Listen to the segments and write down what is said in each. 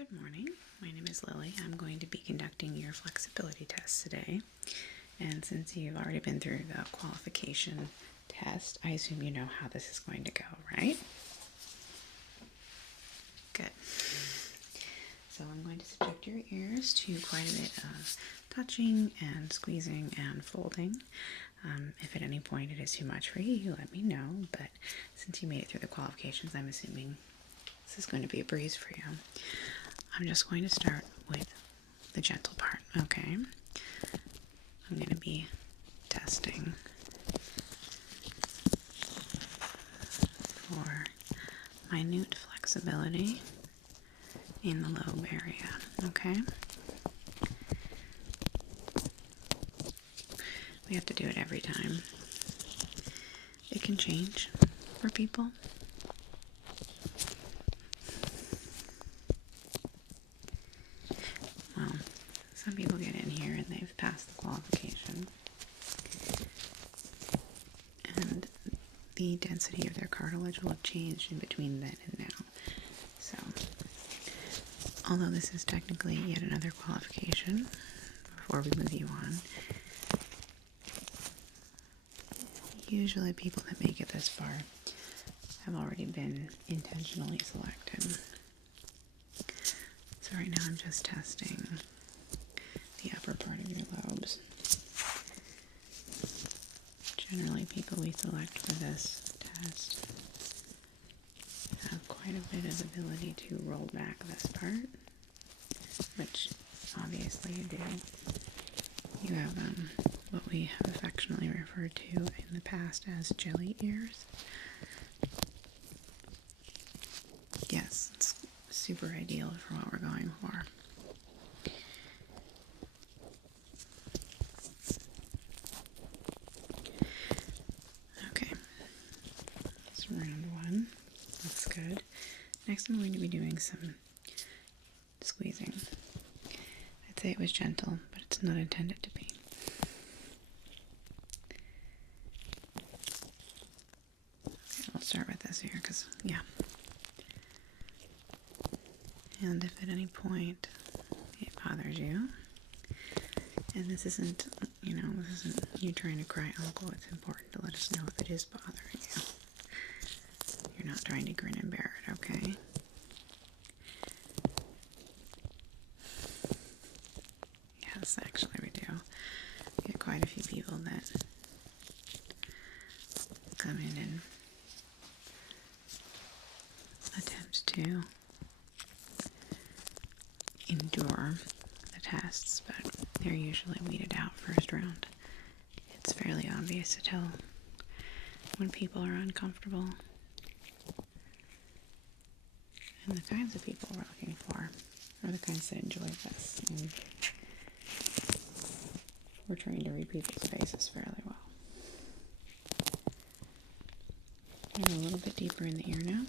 Good morning. My name is Lily. I'm going to be conducting your flexibility test today. And since you've already been through the qualification test, I assume you know how this is going to go, right? Good. So I'm going to subject your ears to quite a bit of touching and squeezing and folding. If at any point it is too much for you, you let me know. But since you made it through the qualifications, I'm assuming this is going to be a breeze for you. I'm just going to start with the gentle part, okay? I'm going to be testing for minute flexibility in the lobe area, okay? We have to do it every time. It can change for people. Well, some people get in here and they've passed the qualification. And the density of their cartilage will have changed in between then and now. So, although this is technically yet another qualification, before we move you on, usually people that make it this far have already been intentionally selected. So right now I'm just testing the upper part of your lobes. Generally, people we select for this test have quite a bit of ability to roll back this part, which obviously you do. You have what we have affectionately referred to in the past as jelly ears. Yes, it's super ideal for what we're going for. Okay, that's round one. That's good. Next I'm going to be doing some squeezing. I'd say it was gentle, but it's not intended to be. Okay, I'll start with this here because, yeah. And if at any point it bothers you, and this isn't you trying to cry uncle, it's important to let us know if it is bothering you. You're not trying to grin and bear it, okay? Yes, actually we do. We get quite a few people that come in and attempt to endure the tests, but they're usually weeded out first round. It's fairly obvious to tell when people are uncomfortable. And the kinds of people we're looking for are the kinds that enjoy this. And we're trying to read people's faces fairly well. And a little bit deeper in the ear now.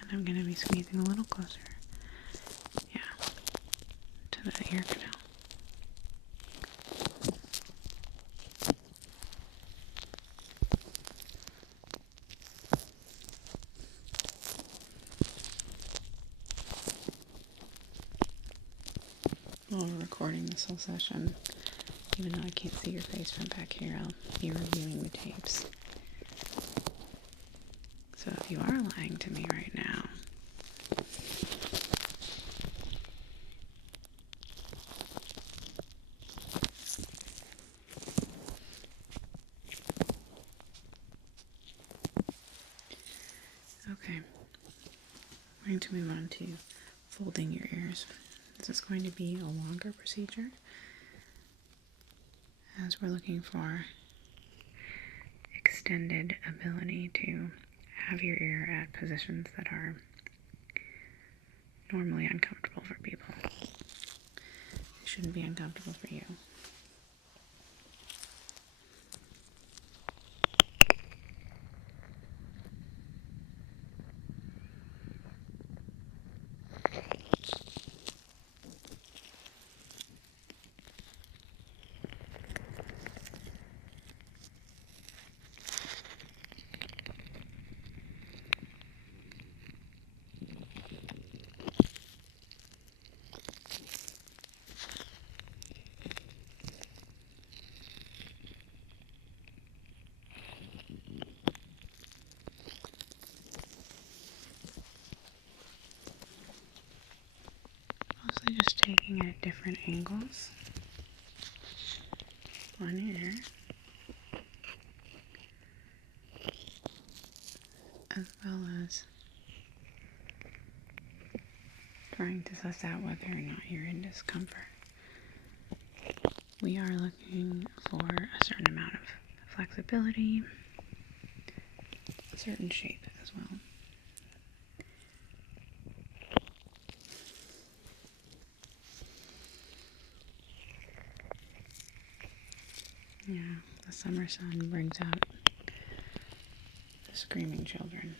And I'm going to be squeezing a little closer. Yeah. To the ear canal. While we're recording this whole session, even though I can't see your face from back here, I'll be reviewing the tapes. So if you are lying to me right now, okay, we're going to move on to folding your ears. This is going to be a longer procedure, as we're looking for extended ability to have your ear at positions that are normally uncomfortable for people. It shouldn't be uncomfortable for you. taking it at different angles on your ear, as well as trying to suss out whether or not you're in discomfort. We are looking for a certain amount of flexibility, a certain shape as well. Yeah, the summer sun brings out the screaming children.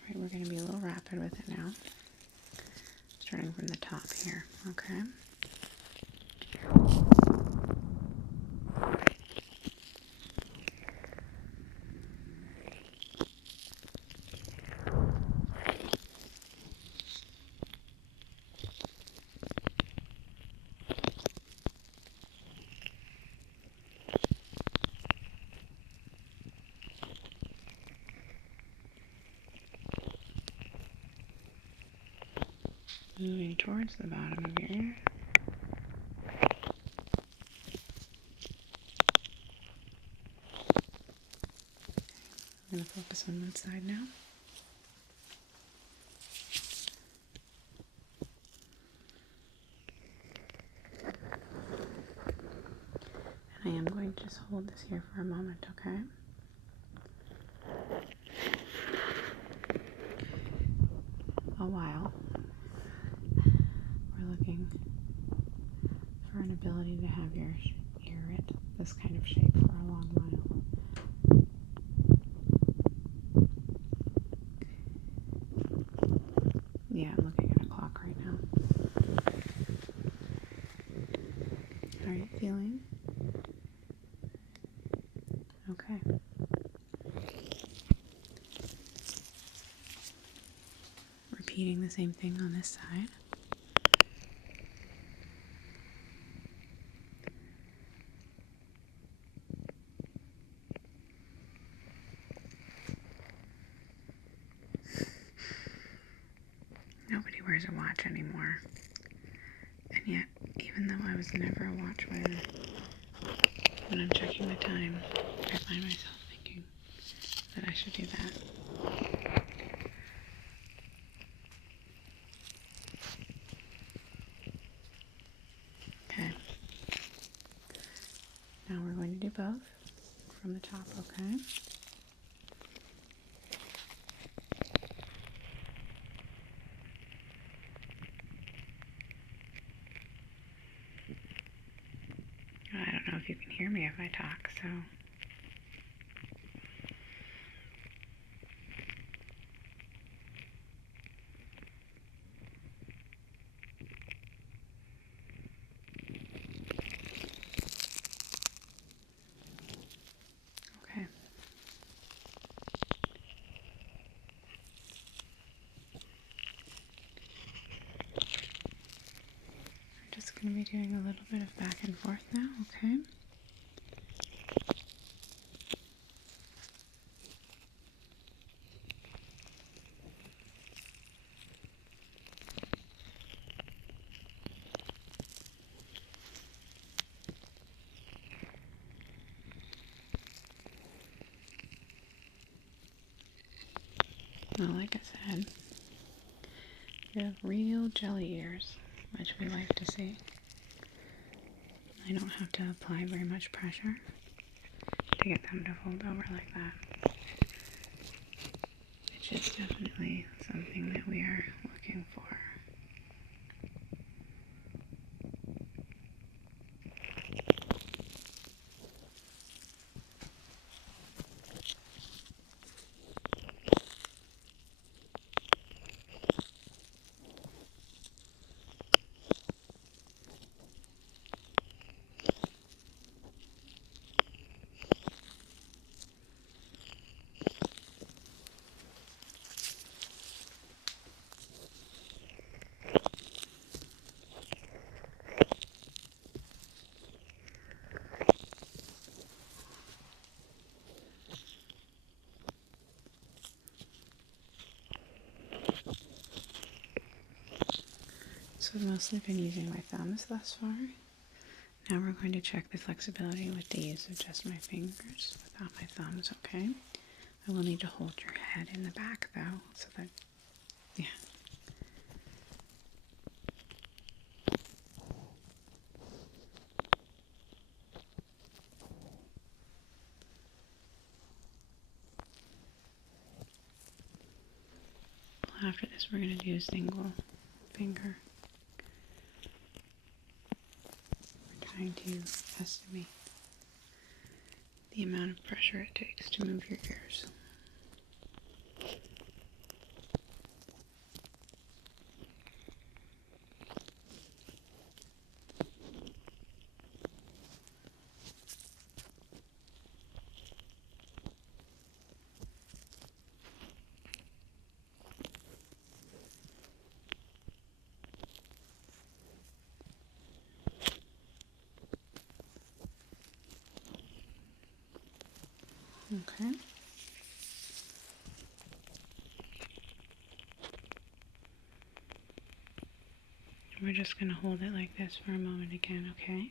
Alright, we're going to be a little rapid with it now. Starting from the top here, okay? Moving towards the bottom of your ear. I'm going to focus on one side now. And I am going to just hold this here for a moment, okay? A while. We're looking for an ability to have your ear at this kind of shape for a long while. Yeah, I'm looking at a clock right now. How are you feeling? Okay. Repeating the same thing on this side. Nobody wears a watch anymore. And yet, even though I was never a watch wearer, when I'm checking the time, I find myself thinking that I should do that. Okay. Now we're going to do both from the top, okay? I don't know if you can hear me if I talk, so... Okay. I'm just going to be doing a little bit of back and forth now, okay? Well, like I said, you have real jelly ears, which we like to see. I don't have to apply very much pressure to get them to fold over like that, which is definitely something that we are looking for. I've mostly been using my thumbs thus far. Now we're going to check the flexibility with the use of just my fingers without my thumbs, okay? I will need to hold your head in the back though, so that, yeah. After this, we're going to do a single finger. We're trying to estimate the amount of pressure it takes to move your ears. Okay. We're just going to hold it like this for a moment again, okay?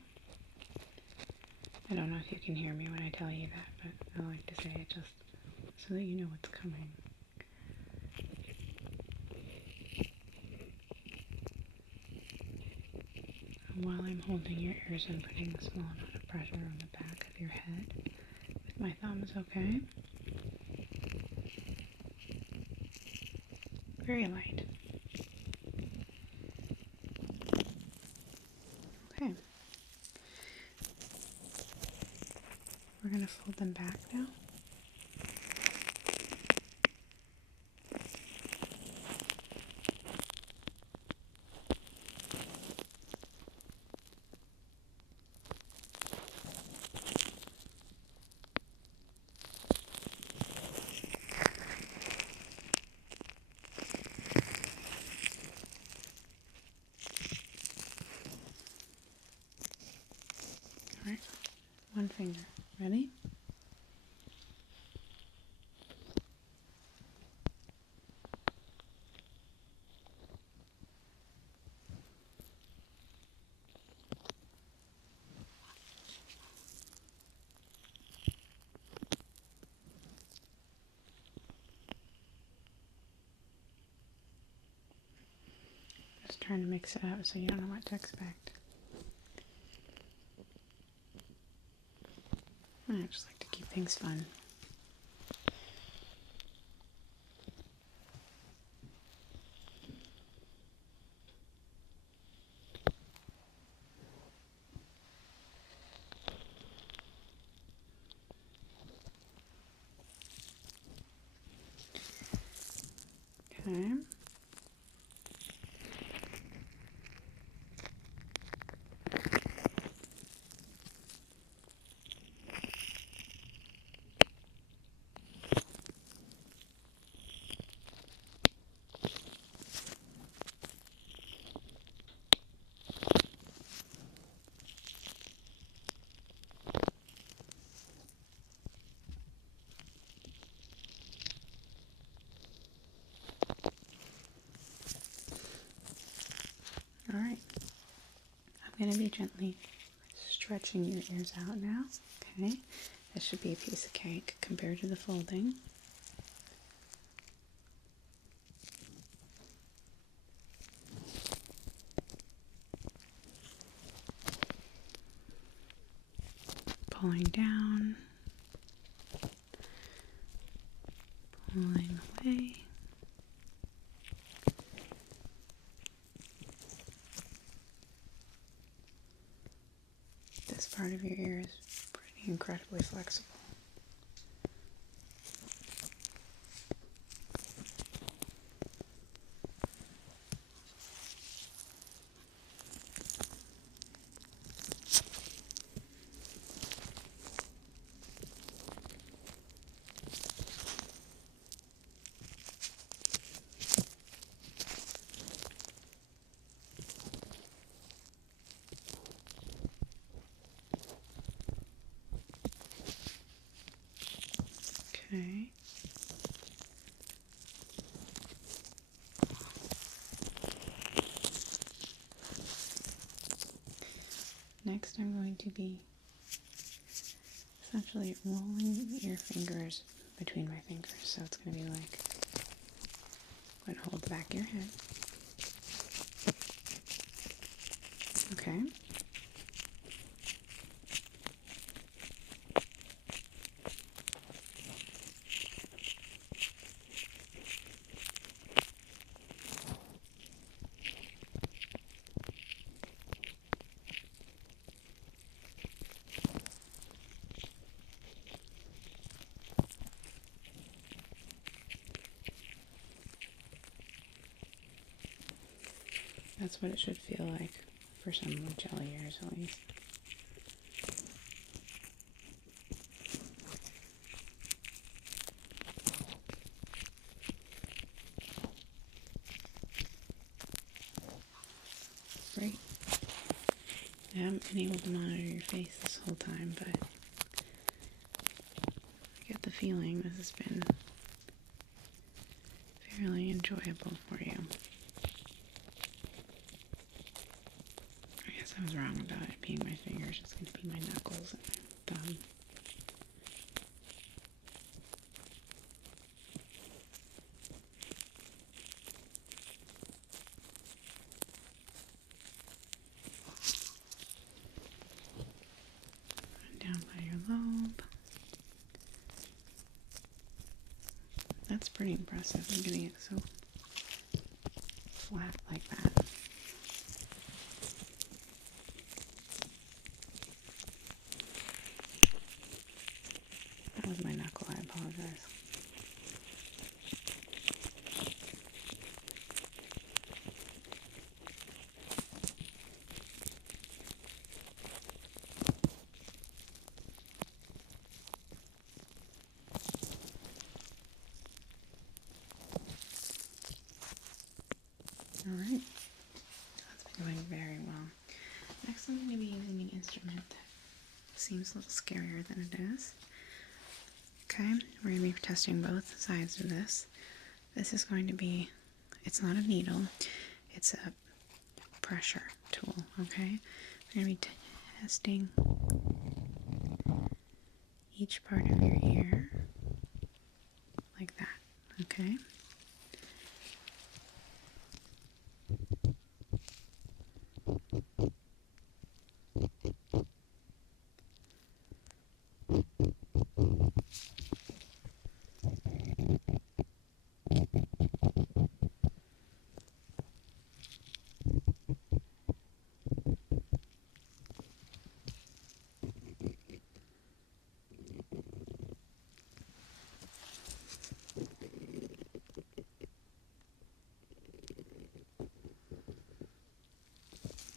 I don't know if you can hear me when I tell you that, but I like to say it just so that you know what's coming. And while I'm holding your ears, I'm putting a small amount of pressure on the back of your head with my thumbs, okay? Very light. Okay. We're going to fold them back now. Alright, one finger. Ready? Just trying to mix it up so you don't know what to expect. I just like to keep things fun. Okay. Alright. I'm going to be gently stretching your ears out now. Okay. This should be a piece of cake compared to the folding. Pulling down. Pulling away. This part of your ear is pretty incredibly flexible. Okay. going to be essentially rolling your fingers between my fingers. So it's going to be like, I'm going to hold the back of your head. Okay. That's what it should feel like for some jelly ears at least. Great. I haven't been able to monitor your face this whole time, but I get the feeling this has been fairly enjoyable for you. I guess I was wrong about it being my fingers. It's going to be my knuckles and my thumb. Down by your lobe. That's pretty impressive. I'm getting it so flat like that. That was my knuckle, I apologize. Alright, that's been going very well. Next I'm going to be using an instrument that seems a little scarier than it is. Okay, we're going to be testing both sides of this. This is going to be, it's not a needle, it's a pressure tool, okay? We're going to be testing each part of your ear like that, okay?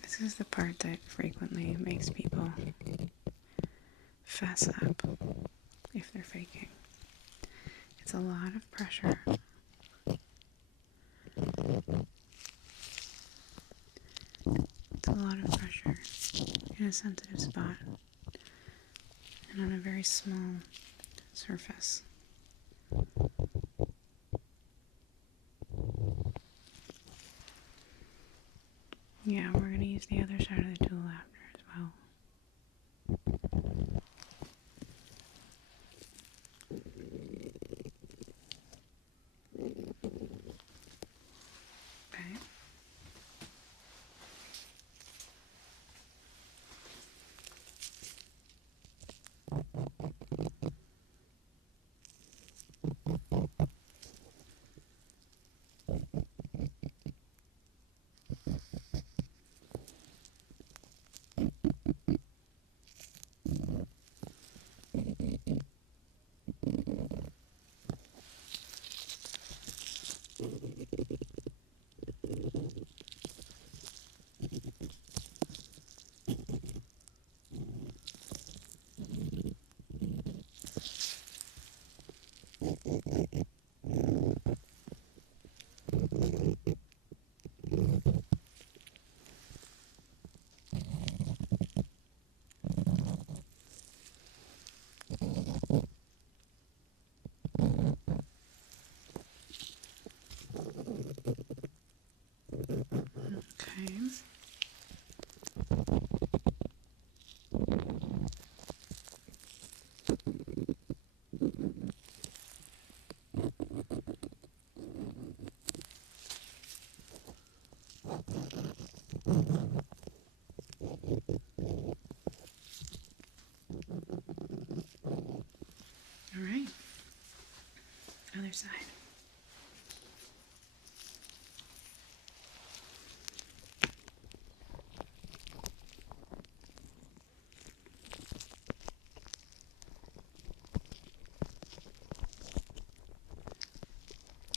This is the part that frequently makes people fess up if they're faking. It's a lot of pressure. It's a lot of pressure in a sensitive spot and on a very small surface. Yeah, we're going to use the other side of the tool after as well. Okay. All right, other side.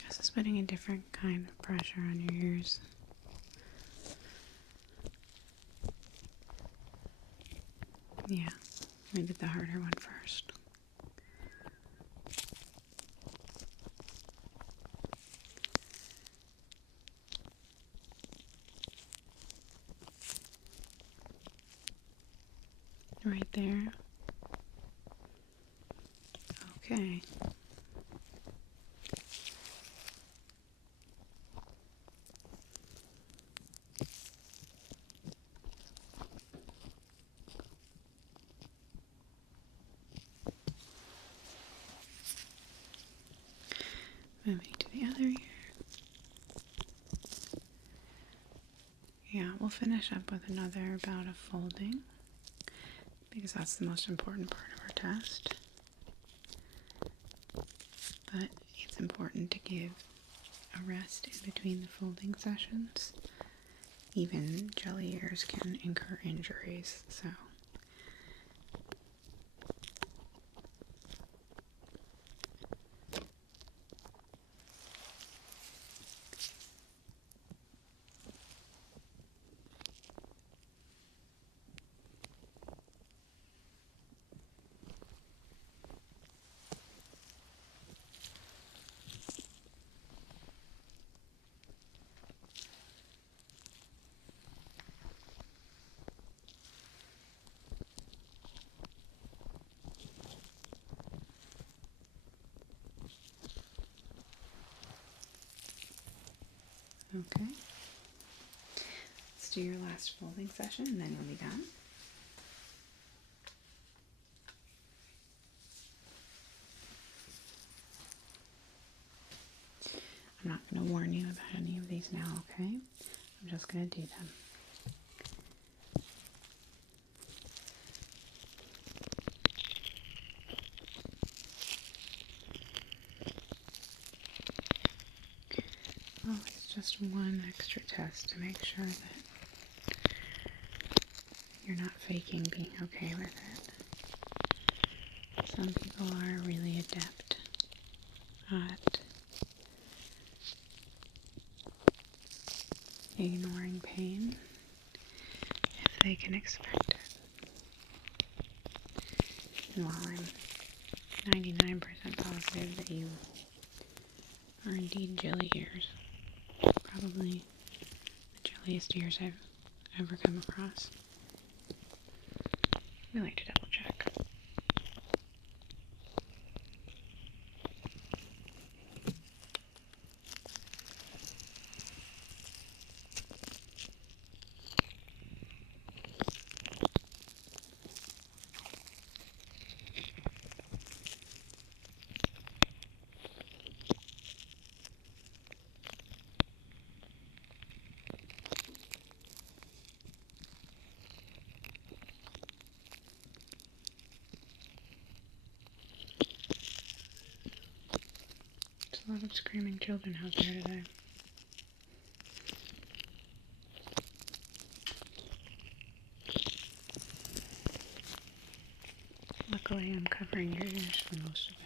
This is putting a different kind of pressure on your ears. Yeah, we did the harder one first. Right there. Okay. Moving to the other ear. Yeah, we'll finish up with another bout of folding because that's the most important part of our test. But it's important to give a rest in between the folding sessions. Even jelly ears can incur injuries, so okay. Let's do your last folding session and then you'll be done. I'm not going to warn you about any of these now, okay? I'm just going to do them. Oh, it's just one extra test to make sure that you're not faking being okay with it. Some people are really adept at ignoring pain if they can expect it. And while I'm 99% positive that you are indeed jelly ears, probably the jelliest ears I've ever come across, we like to double check. A lot of screaming children out there today. Luckily, I'm covering your ears for most of it.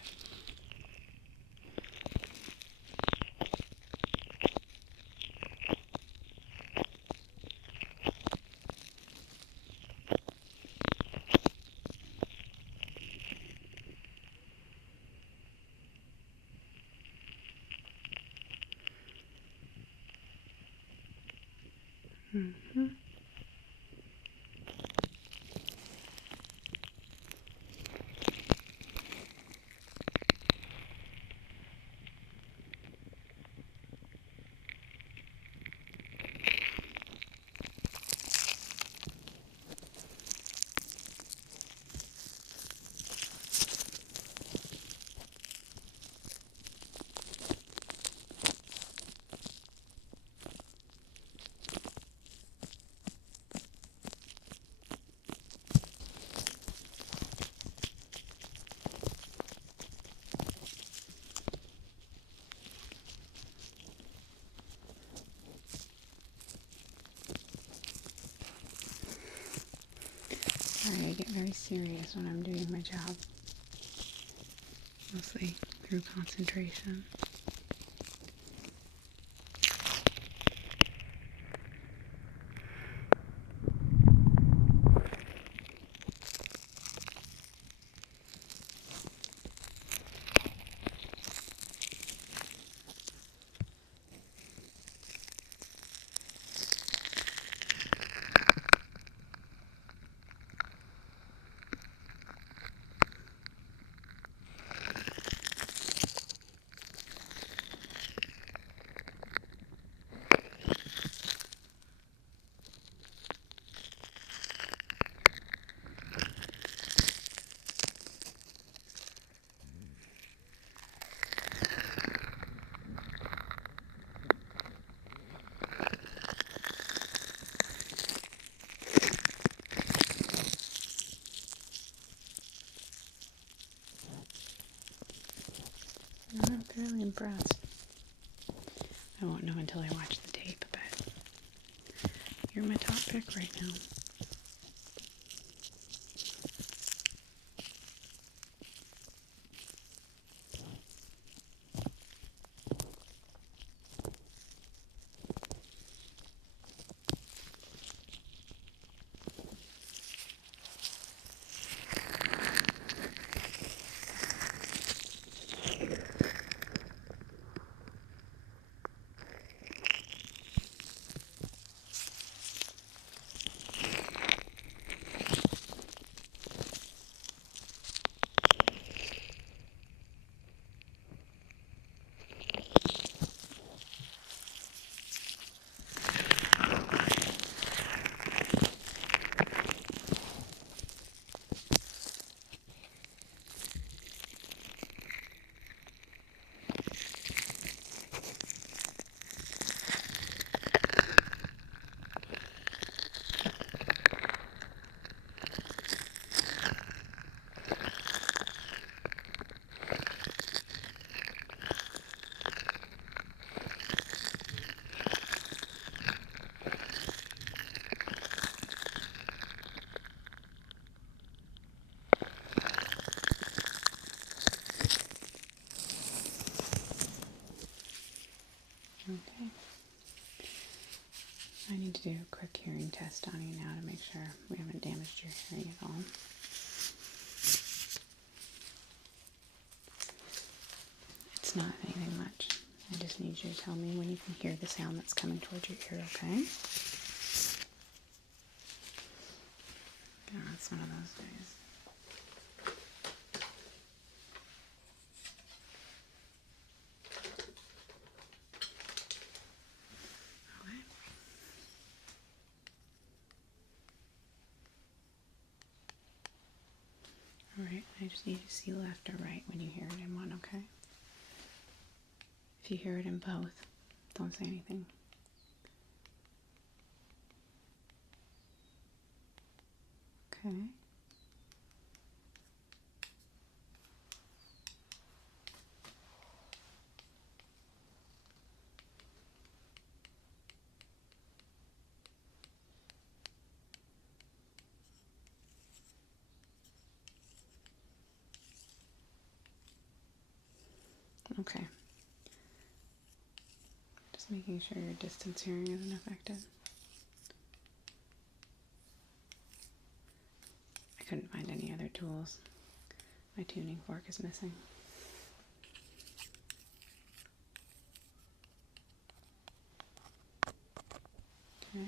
Mm-hmm. focused when I'm doing my job. Mostly through concentration. I'm fairly impressed. I won't know until I watch the tape, but you're my top pick right now. Okay. I need to do a quick hearing test on you now to make sure we haven't damaged your hearing at all. It's not anything much. I just need you to tell me when you can hear the sound that's coming towards your ear, okay? Yeah, it's one of those days. Okay. Alright, I just need you to see left or right when you hear it in one, okay? If you hear it in both, don't say anything. Okay. Okay. Just making sure your distance hearing isn't affected. I couldn't find any other tools. My tuning fork is missing. Okay.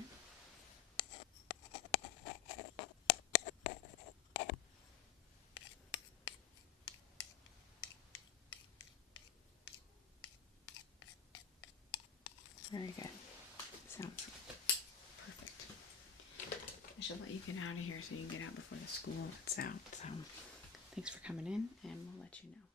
Very good. Sounds perfect. I should let you get out of here so you can get out before the school lets out. So thanks for coming in, and we'll let you know.